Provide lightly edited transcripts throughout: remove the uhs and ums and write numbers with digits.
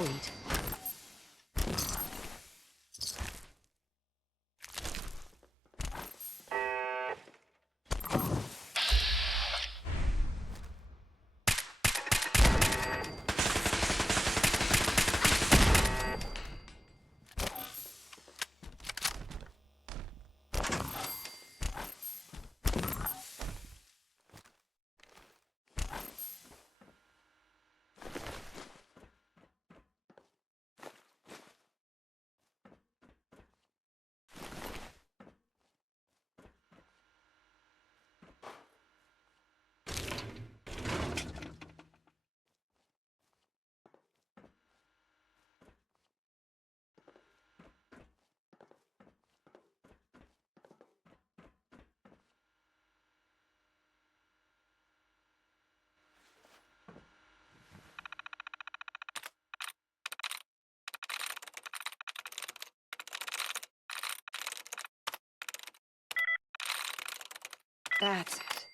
Sweet. That's it.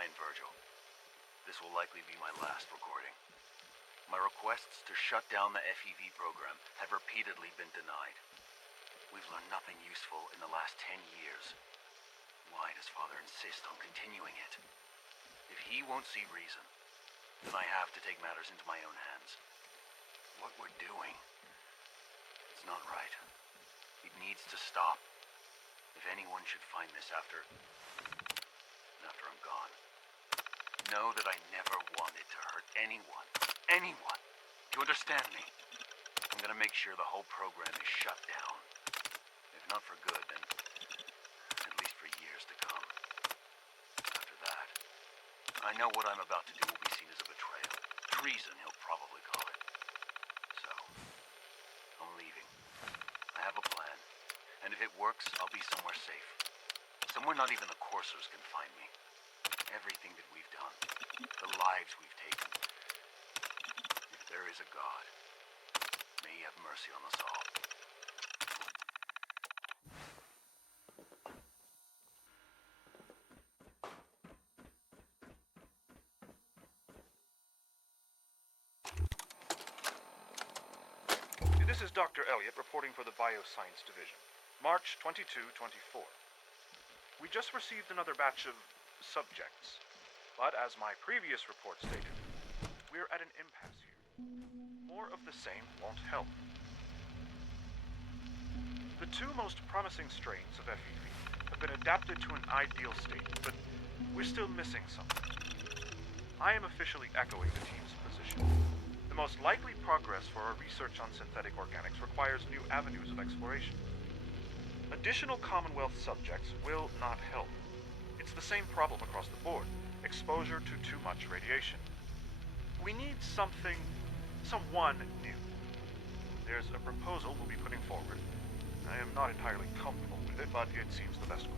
Ryan Virgil. This will likely be my last recording. My requests to shut down the FEV program have repeatedly been denied. We've learned nothing useful in the last 10 years. Why does Father insist on continuing it? If he won't see reason, then I have to take matters into my own hands. What we're doing, it's not right. It needs to stop. If anyone should find this after I'm gone, know that I never wanted to hurt anyone. Anyone! You understand me? I'm gonna make sure the whole program is shut down. If not for good, then at least for years to come. After that, I know what I'm about to do will be seen as a betrayal. Treason, he'll probably call it. So, I'm leaving. I have a plan. And if it works, I'll be somewhere safe. Somewhere not even the coursers can find me. Everything that we've done, the lives we've taken. If there is a God, may he have mercy on us all. This is Dr. Elliot reporting for the Bioscience Division. March 22-24. We just received another batch of subjects. But as my previous report stated, we're at an impasse here. More of the same won't help. The two most promising strains of FEV have been adapted to an ideal state, but we're still missing something. I am officially echoing the team's position. The most likely progress for our research on synthetic organics requires new avenues of exploration. Additional Commonwealth subjects will not help. It's the same problem across the board, exposure to too much radiation. We need someone new. There's a proposal we'll be putting forward. I am not entirely comfortable with it, but it seems the best course.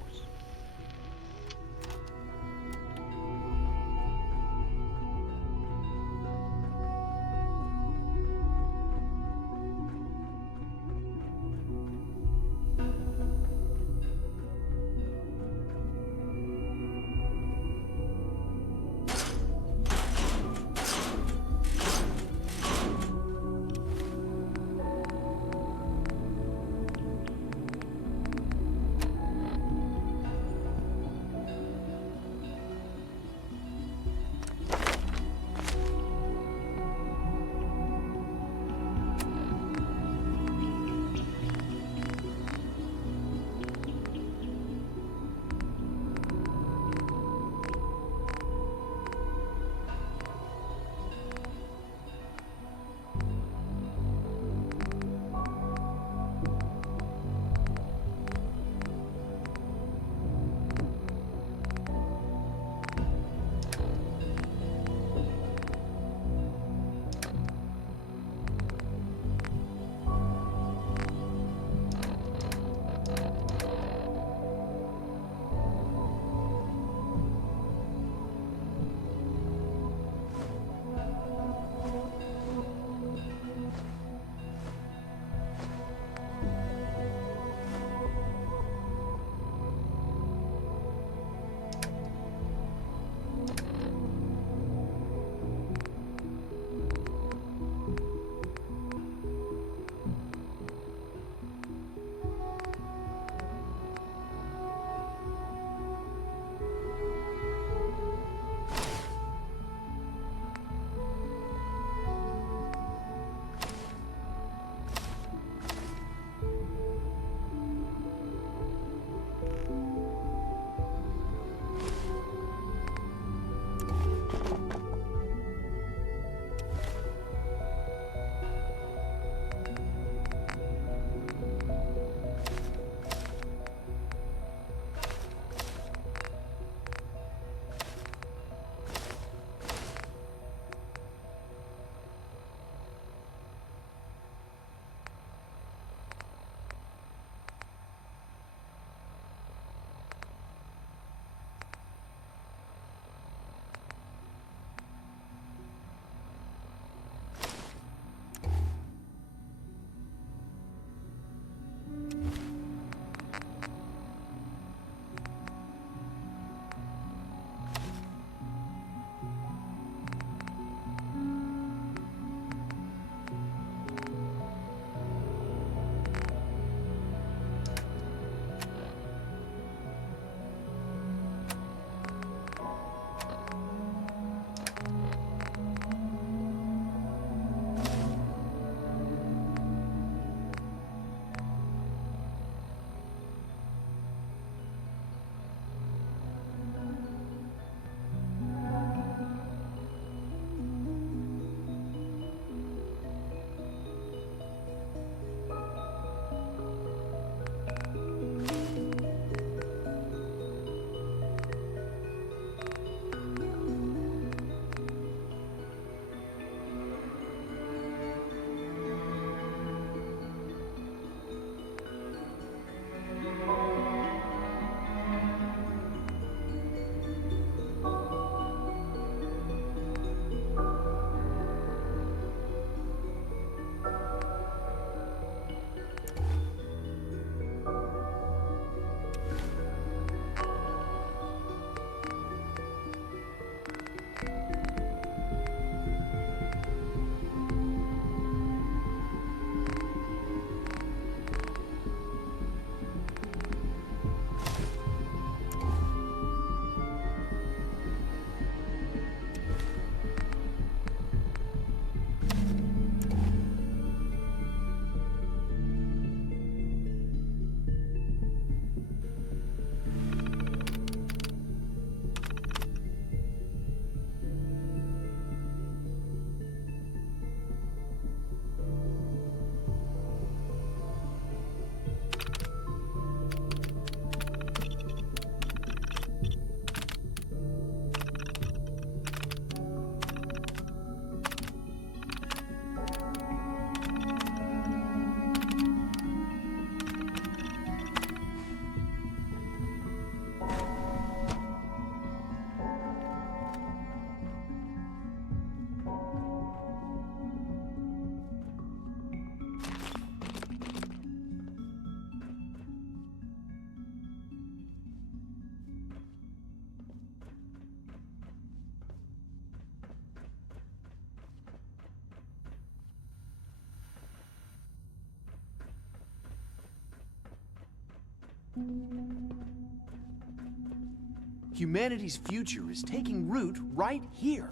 Humanity's future is taking root right here.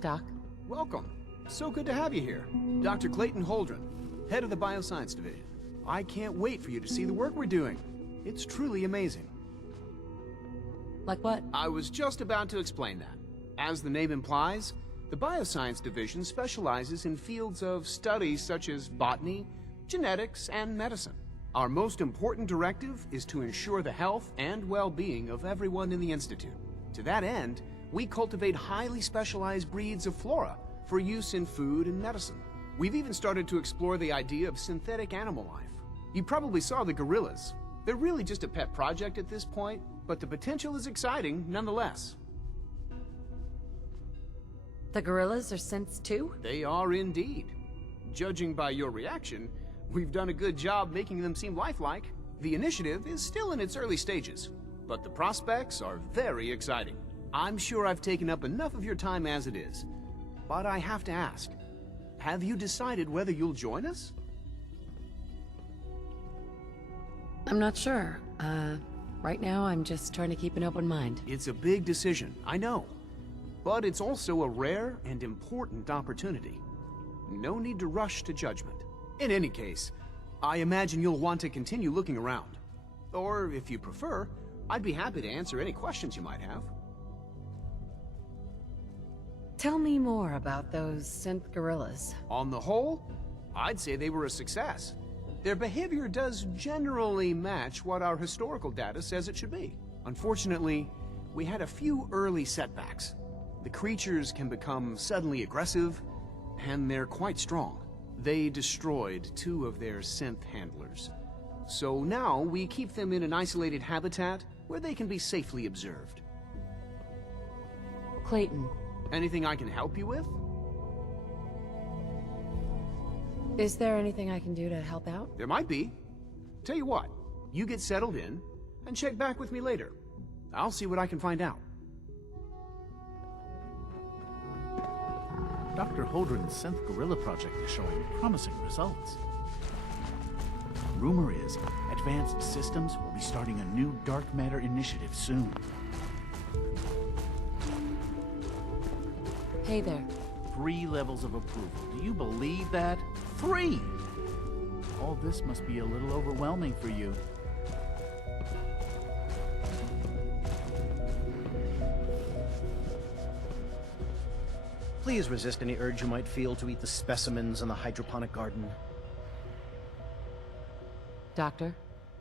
Doc? Welcome. So good to have you here. Dr. Clayton Holdren, head of the Bioscience Division. I can't wait for you to see the work we're doing. It's truly amazing. Like what? I was just about to explain that. As the name implies, the Bioscience Division specializes in fields of study such as botany, genetics, and medicine. Our most important directive is to ensure the health and well-being of everyone in the Institute. To that end, we cultivate highly specialized breeds of flora for use in food and medicine. We've even started to explore the idea of synthetic animal life. You probably saw the gorillas. They're really just a pet project at this point, but the potential is exciting nonetheless. The gorillas are synths too? They are indeed. Judging by your reaction, we've done a good job making them seem lifelike. The initiative is still in its early stages, but the prospects are very exciting. I'm sure I've taken up enough of your time as it is, but I have to ask, have you decided whether you'll join us? I'm not sure. Right now I'm just trying to keep an open mind. It's a big decision, I know. But it's also a rare and important opportunity. No need to rush to judgment. In any case, I imagine you'll want to continue looking around. Or, if you prefer, I'd be happy to answer any questions you might have. Tell me more about those synth gorillas. On the whole, I'd say they were a success. Their behavior does generally match what our historical data says it should be. Unfortunately, we had a few early setbacks. The creatures can become suddenly aggressive, and they're quite strong. They destroyed 2 of their synth handlers. So now we keep them in an isolated habitat where they can be safely observed. Clayton, Anything I can help you with? is there anything I can do to help out? There might be. Tell you what, you get settled in, and check back with me later. I'll see what I can find out. Dr. Holdren's Synth Gorilla project is showing promising results. Rumor is, Advanced Systems will be starting a new dark matter initiative soon. Hey there. 3 levels of approval. Do you believe that? 3! All this must be a little overwhelming for you. Please resist any urge you might feel to eat the specimens in the hydroponic garden. Doctor?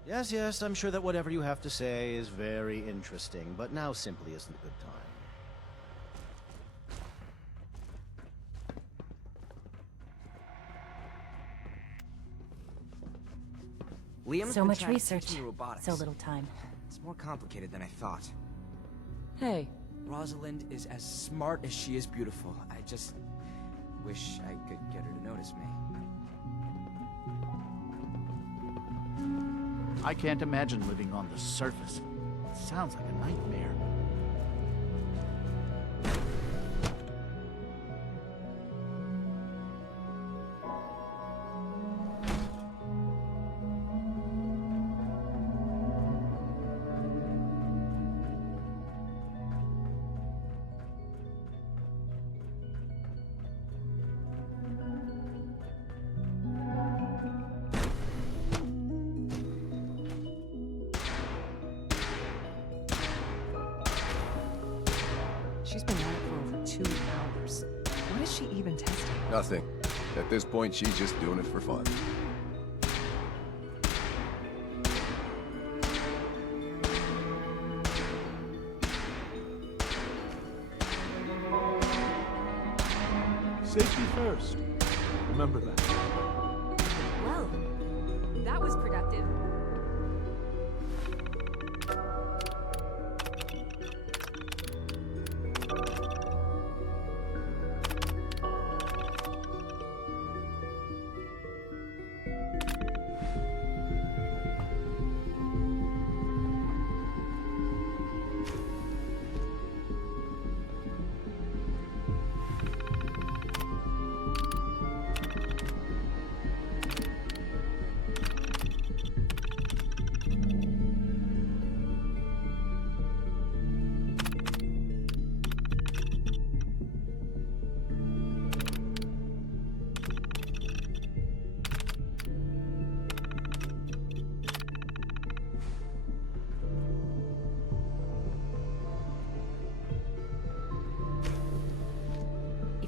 Yes, yes, I'm sure that whatever you have to say is very interesting, but now simply isn't a good time. Liam's So been much trying to research, teach me robotics. so little time. It's more complicated than I thought. Hey, Rosalind is as smart as she is beautiful. I just wish I could get her to notice me. I can't imagine living on the surface. It sounds like a nightmare. She's been at it for over 2 hours. What is she even testing? Nothing. At this point, she's just doing it for fun. Safety first. Remember that. Well, that was productive.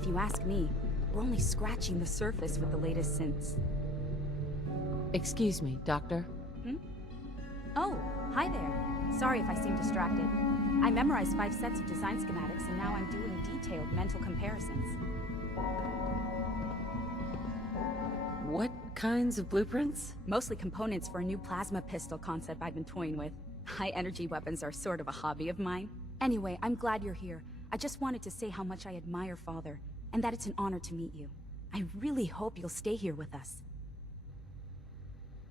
you ask me, we're only scratching the surface with the latest synths. Excuse me, Doctor? Oh, hi there. Sorry if I seem distracted. I memorized 5 sets of design schematics, and now I'm doing detailed mental comparisons. What kinds of blueprints? Mostly components for a new plasma pistol concept I've been toying with. High-energy weapons are sort of a hobby of mine. Anyway, I'm glad you're here. I just wanted to say how much I admire Father, and that it's an honor to meet you. I really hope you'll stay here with us.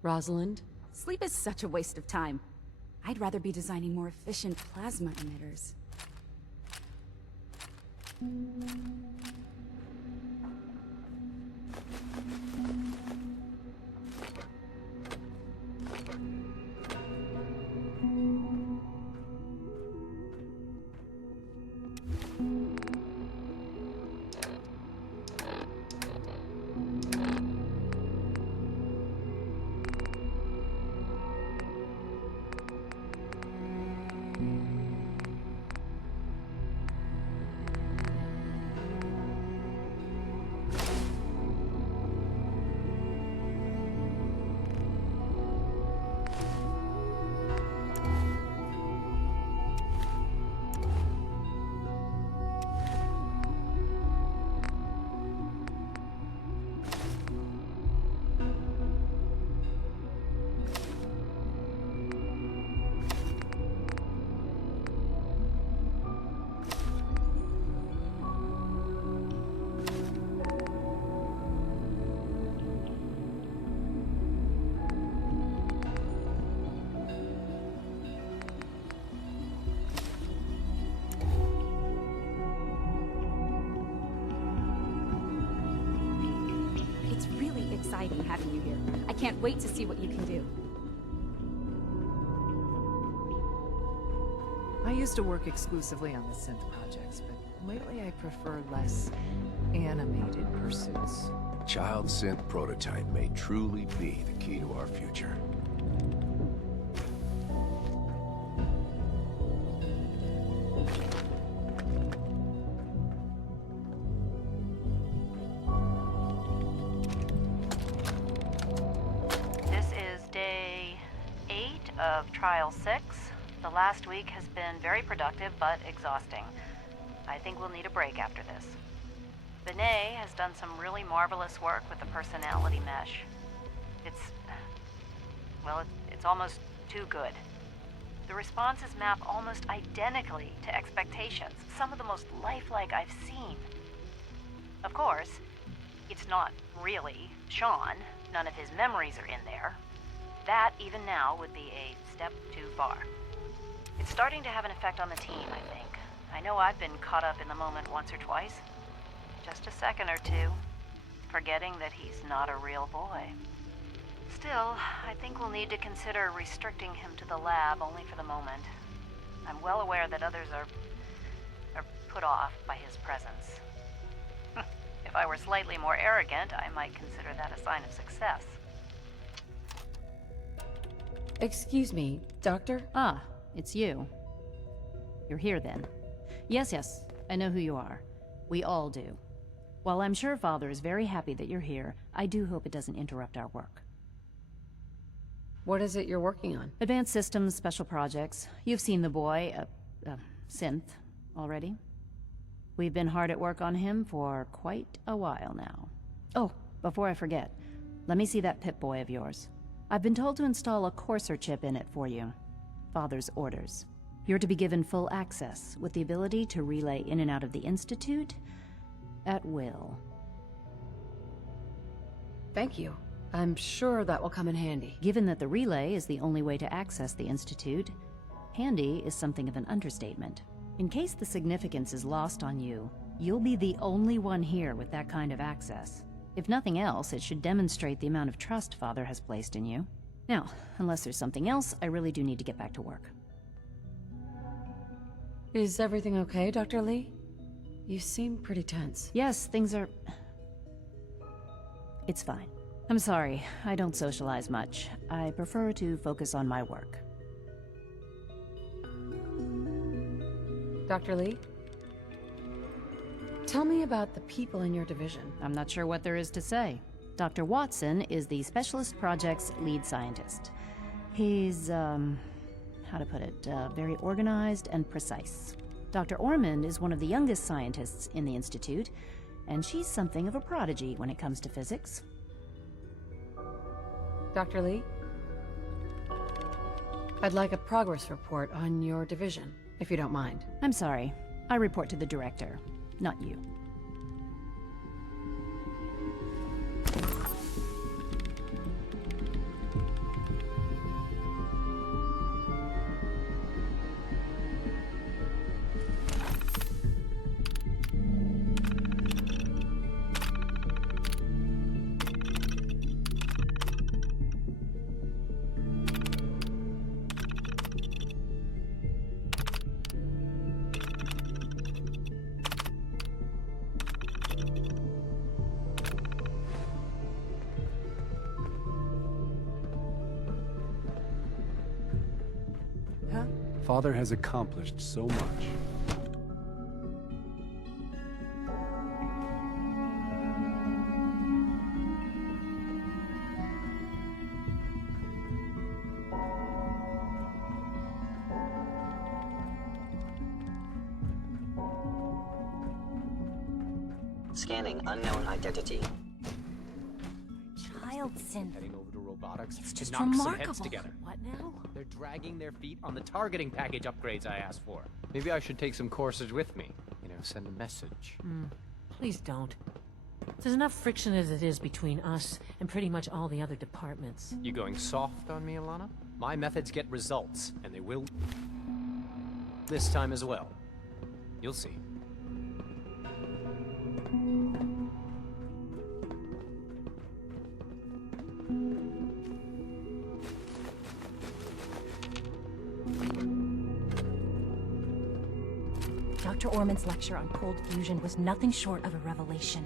Rosalind? Sleep is such a waste of time. I'd rather be designing more efficient plasma emitters. Exciting having you here. I can't wait to see what you can do. I used to work exclusively on the synth projects, but lately I prefer less animated pursuits. Child synth prototype may truly be the key to our future. Of Trial 6. The last week has been very productive, but exhausting. I think we'll need a break after this. Benet has done some really marvelous work with the personality mesh. It's almost too good. The responses map almost identically to expectations, some of the most lifelike I've seen. Of course, it's not really Sean. None of his memories are in there. That, even now, would be a step too far. It's starting to have an effect on the team, I think. I know I've been caught up in the moment once or twice. Just a second or two, forgetting that he's not a real boy. Still, I think we'll need to consider restricting him to the lab only for the moment. I'm well aware that others are put off by his presence. If I were slightly more arrogant, I might consider that a sign of success. Excuse me, Doctor? Ah, it's you. You're here then. Yes, I know who you are. We all do. While I'm sure Father is very happy that you're here, I do hope it doesn't interrupt our work. What is it you're working on? Advanced systems, special projects. You've seen the boy, Synth, already. We've been hard at work on him for quite a while now. Oh, before I forget, let me see that Pip-Boy of yours. I've been told to install a Courser chip in it for you. Father's orders. You're to be given full access, with the ability to relay in and out of the Institute at will. Thank you. I'm sure that will come in handy. Given that the relay is the only way to access the Institute, handy is something of an understatement. In case the significance is lost on you, you'll be the only one here with that kind of access. If nothing else, it should demonstrate the amount of trust Father has placed in you. Now, unless there's something else, I really do need to get back to work. Is everything okay, Dr. Lee? You seem pretty tense. Yes, things are... It's fine. I'm sorry, I don't socialize much. I prefer to focus on my work. Dr. Lee? Tell me about the people in your division. I'm not sure what there is to say. Dr. Watson is the Specialist Project's lead scientist. He's, how to put it, very organized and precise. Dr. Ormond is one of the youngest scientists in the Institute, and she's something of a prodigy when it comes to physics. Dr. Lee? I'd like a progress report on your division, if you don't mind. I'm sorry. I report to the director, not you. Father has accomplished so much. Scanning unknown identity. Child synth. Heading over to robotics. It's just to knock some heads remarkable. together. What now? They're dragging their feet on the targeting package upgrades I asked for. Maybe I should take some courses with me. You know, send a message. Please don't. There's enough friction as it is between us and pretty much all the other departments. You going soft on me, Alana? My methods get results, and they will this time as well. You'll see. Dr. Ormond's lecture on cold fusion was nothing short of a revelation.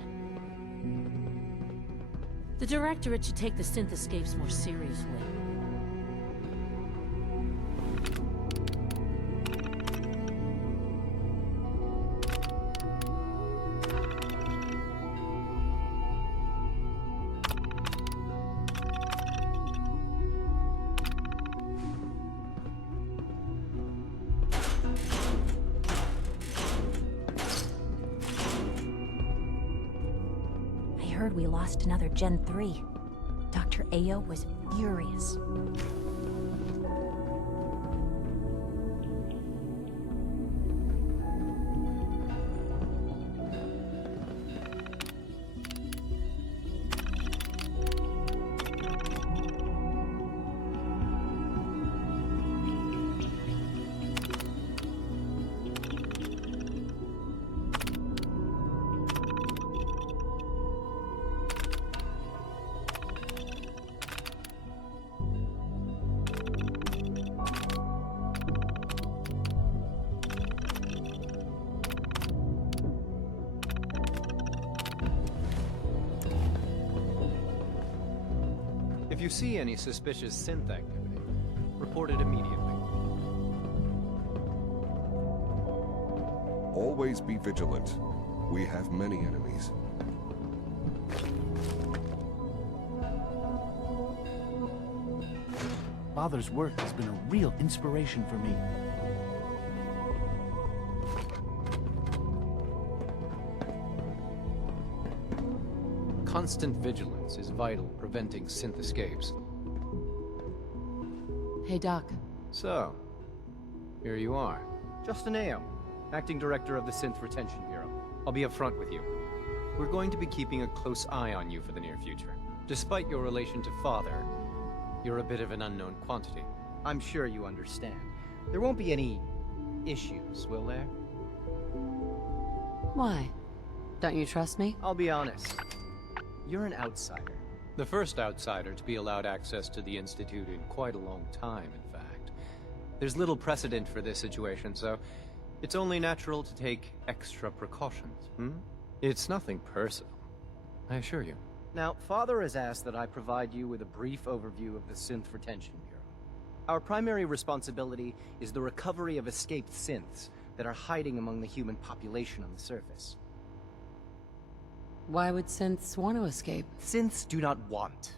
The Directorate should take the synth escapes more seriously. We lost another Gen 3. Dr. Ayo was furious. If you see any suspicious synth activity, report it immediately. Always be vigilant. We have many enemies. Father's work has been a real inspiration for me. Constant vigilance is vital preventing synth escapes. Hey, Doc. So, here you are. Justin Ayo, Acting Director of the Synth Retention Bureau. I'll be upfront with you. We're going to be keeping a close eye on you for the near future. Despite your relation to Father, you're a bit of an unknown quantity. I'm sure you understand. There won't be any issues, will there? Why? Don't you trust me? I'll be honest. You're an outsider. The first outsider to be allowed access to the Institute in quite a long time, in fact. There's little precedent for this situation, so it's only natural to take extra precautions, It's nothing personal, I assure you. Now, Father has asked that I provide you with a brief overview of the Synth Retention Bureau. Our primary responsibility is the recovery of escaped synths that are hiding among the human population on the surface. Why would synths want to escape? Synths do not want.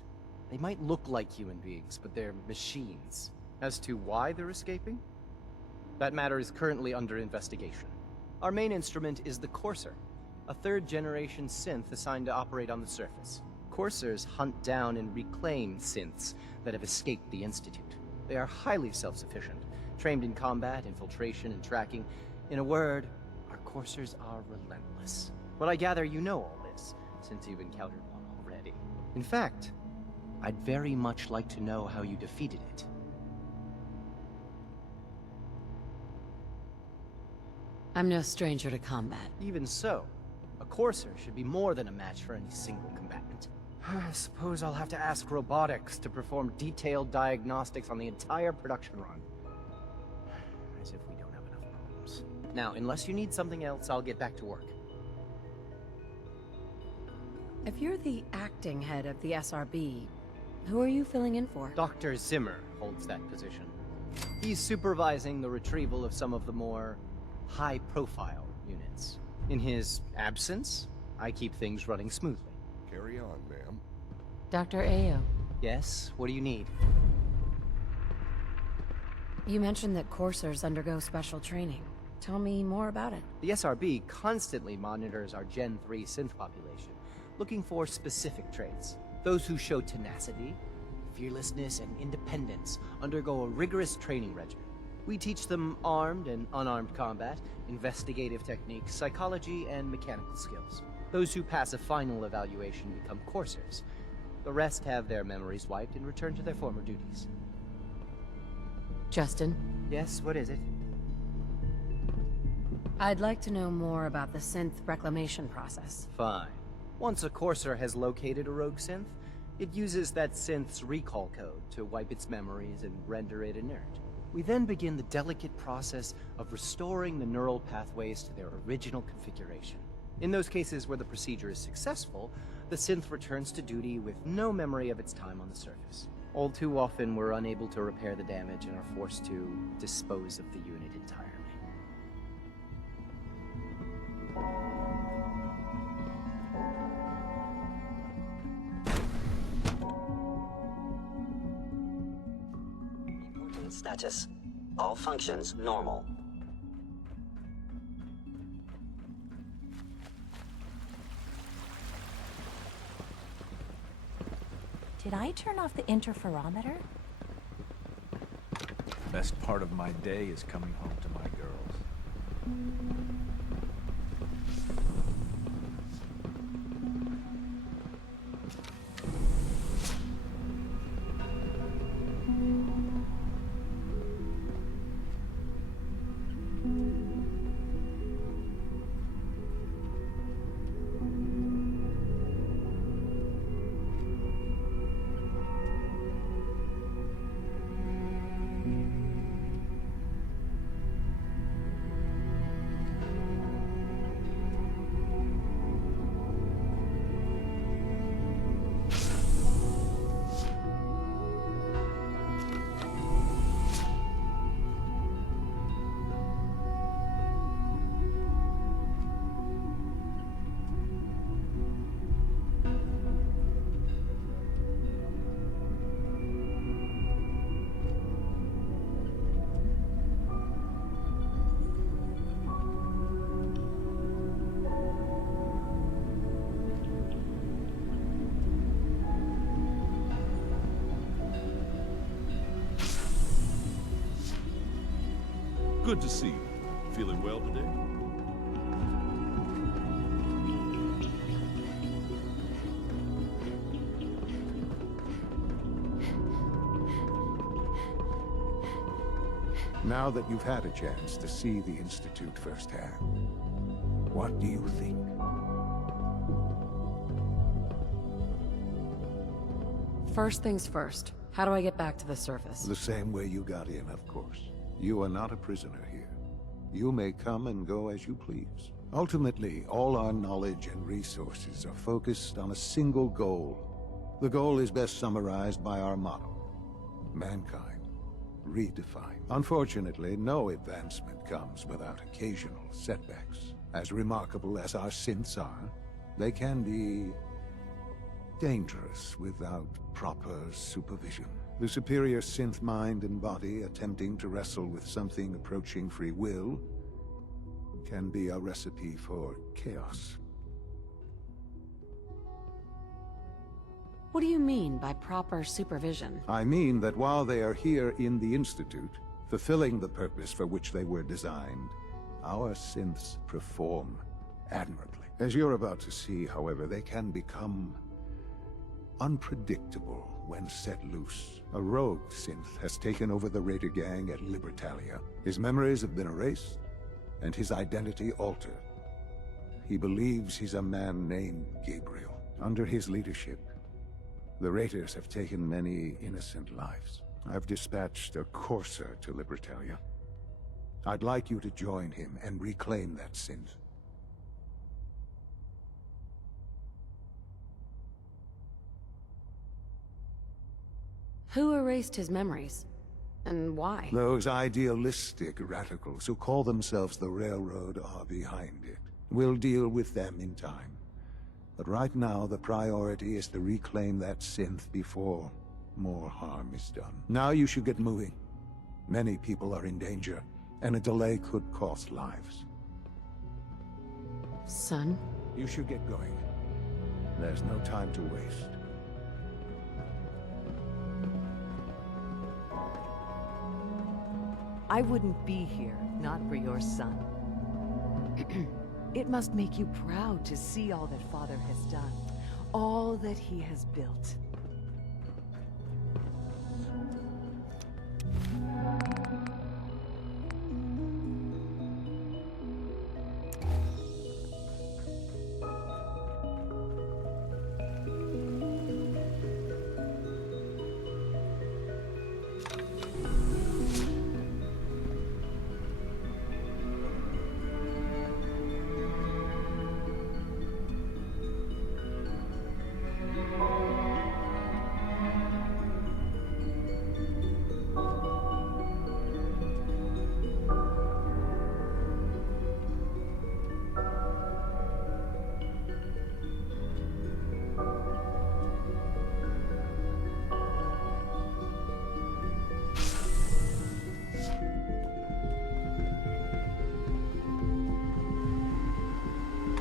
They might look like human beings, but they're machines. As to why they're escaping? That matter is currently under investigation. Our main instrument is the Courser, a third-generation synth assigned to operate on the surface. Coursers hunt down and reclaim synths that have escaped the Institute. They are highly self-sufficient, trained in combat, infiltration, and tracking. In a word, our Coursers are relentless. But I gather you know all this, since you've encountered one already. In fact, I'd very much like to know how you defeated it. I'm no stranger to combat. Even so, a Courser should be more than a match for any single combatant. I suppose I'll have to ask robotics to perform detailed diagnostics on the entire production run. As if we don't have enough problems. Now, unless you need something else, I'll get back to work. If you're the acting head of the SRB, who are you filling in for? Dr. Zimmer holds that position. He's supervising the retrieval of some of the more high-profile units. In his absence, I keep things running smoothly. Carry on, ma'am. Dr. Ayo. Yes? What do you need? You mentioned that coursers undergo special training. Tell me more about it. The SRB constantly monitors our Gen 3 synth population, looking for specific traits. Those who show tenacity, fearlessness, and independence undergo a rigorous training regimen. We teach them armed and unarmed combat, investigative techniques, psychology, and mechanical skills. Those who pass a final evaluation become coursers. The rest have their memories wiped and return to their former duties. Justin? Yes, what is it? I'd like to know more about the synth reclamation process. Fine. Once a courser has located a rogue synth, it uses that synth's recall code to wipe its memories and render it inert. We then begin the delicate process of restoring the neural pathways to their original configuration. In those cases where the procedure is successful, the synth returns to duty with no memory of its time on the surface. All too often, we're unable to repair the damage and are forced to dispose of the unit entirely. Status. All functions normal. Did I turn off the interferometer? Best part of my day is coming home to my girls. Good to see you. Feeling well today? Now that you've had a chance to see the Institute firsthand, what do you think? First things first. How do I get back to the surface? The same way you got in, of course. You are not a prisoner here. You may come and go as you please. Ultimately, all our knowledge and resources are focused on a single goal. The goal is best summarized by our motto: mankind redefined. Unfortunately, no advancement comes without occasional setbacks. As remarkable as our synths are, They can be dangerous without proper supervision. The superior synth mind and body attempting to wrestle with something approaching free will can be a recipe for chaos. What do you mean by proper supervision? I mean that while they are here in the Institute, fulfilling the purpose for which they were designed, our synths perform admirably. As you're about to see, however, they can become unpredictable when set loose. A rogue synth has taken over the Raider gang at Libertalia. His memories have been erased, and his identity altered. He believes he's a man named Gabriel. Under his leadership, the Raiders have taken many innocent lives. I've dispatched a courser to Libertalia. I'd like you to join him and reclaim that synth. Who erased his memories? And why? Those idealistic radicals who call themselves the Railroad are behind it. We'll deal with them in time. But right now, the priority is to reclaim that synth before more harm is done. Now you should get moving. Many people are in danger, and a delay could cost lives. Son? You should get going. There's no time to waste. I wouldn't be here, not for your son. It must make you proud to see all that Father has done, all that he has built.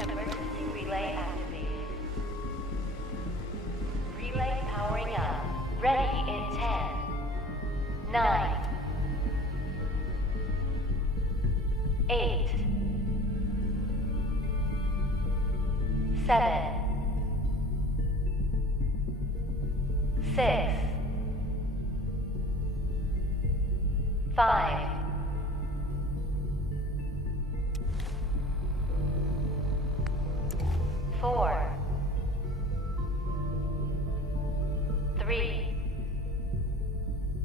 Emergency relay activated. Relay powering up. Ready in 10, 9, 8, 7, 6, 5, 4, 3,